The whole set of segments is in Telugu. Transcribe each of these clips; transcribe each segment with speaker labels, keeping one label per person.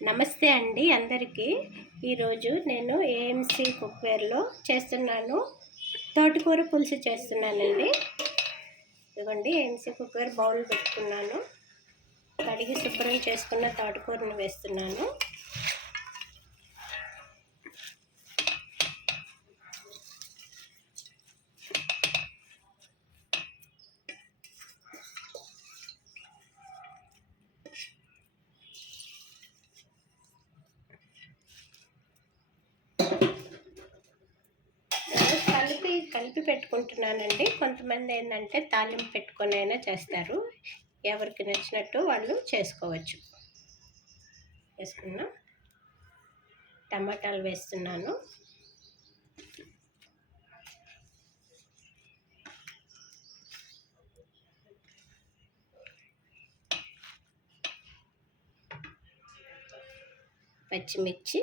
Speaker 1: నమస్తే అండి అందరికీ. ఈరోజు నేను ఏఎంసీ కుక్వేర్లో చేస్తున్నాను. తోటకూర పులుసు చేస్తున్నానండి. ఇదిగోండి ఏఎంసీ కుక్వేర్ బౌల్ పెట్టుకున్నాను. కడిగి శుభ్రం చేసుకున్న తోటకూరను వేస్తున్నాను నేను కలిపి పెట్టుకుంటున్నానండి. కొంతమంది ఏంటంటే తాలింపు పెట్టుకొని అయినా చేస్తారు. ఎవరికి నచ్చినట్టు వాళ్ళు చేసుకోవచ్చు. వేసుకున్నాం. టమాటాలు వేస్తున్నాను. పచ్చిమిర్చి.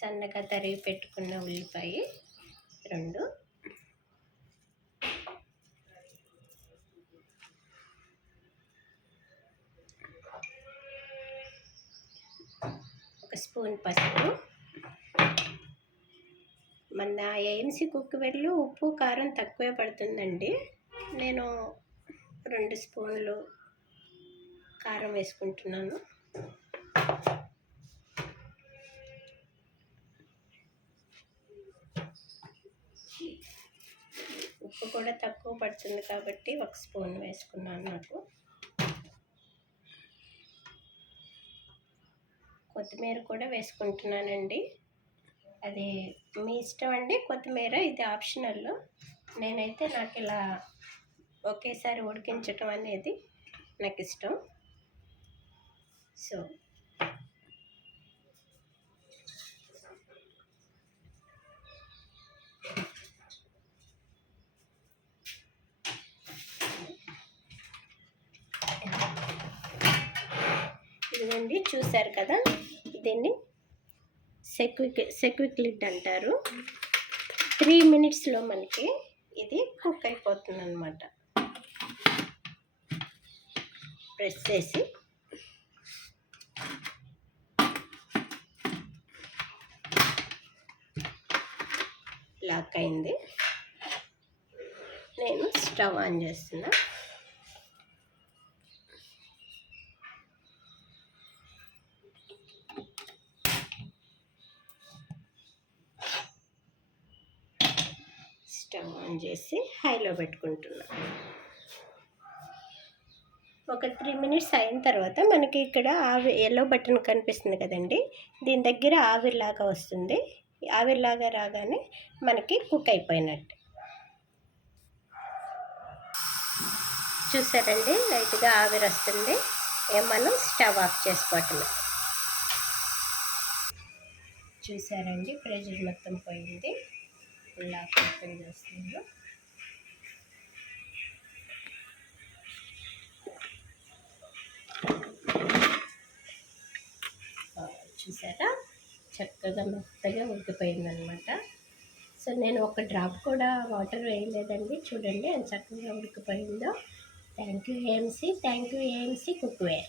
Speaker 1: సన్నగా తరిగి పెట్టుకున్న ఉల్లిపాయ రెండు. ఒక స్పూన్ పసుపు. మన ఏఎంసీ కుక్కవేర్లో ఉప్పు కారం తక్కువే పడుతుందండి. నేను రెండు స్పూన్లు కారం వేసుకుంటున్నాను. ఉప్పు కూడా తక్కువ పడుతుంది కాబట్టి ఒక స్పూన్ వేసుకున్నాను నాకు. కొత్తిమీర కూడా వేసుకుంటున్నానండి. అది మీ ఇష్టం అండి కొత్తిమీర? ఇది ఆప్షనల్. నేనైతే నాకు ఇలా ఒకేసారి ఉడికించటం అనేది నాకు ఇష్టం. సో ఇదండి చూశారు కదా? దీన్ని సెక్విక్ సెక్విక్ లిడ్ అంటారు. త్రీ మినిట్స్లో మనకి ఇది కుక్ అయిపోతుంది అనమాట ప్రెస్ చేసి. లాక్ అయింది. నేను స్టవ్ ఆన్ చేస్తున్నా. స్టవ్ ఆన్ చేసి హైలో పెట్టుకుంటున్నా. ఒక త్రీ మినిట్స్ అయిన తర్వాత మనకి ఇక్కడ ఆవి ఎల్లో బటన్ కనిపిస్తుంది కదండి. దీని దగ్గర ఆవిరిలాగా వస్తుంది. ఆవిరిలాగా రాగానే మనకి కుక్ అయిపోయినట్టు. చూసారండి? లైట్గా ఆవిరి వస్తుంది. మనం స్టవ్ ఆఫ్ చేసుకోవటమే. చూసారండి? ప్రెషర్ మొత్తం పోయింది. ఇలా ఓపెన్ చేస్తున్నాను చూసారా? చక్కగా మెత్తగా ఉడికిపోయిందనమాట సో నేను ఒక డ్రాప్ కూడా వాటర్ వేయలేదండి. చూడండి ఎంత చక్కగా ఉడికిపోయిందో. Thank you AMC. Thank you AMC cookware.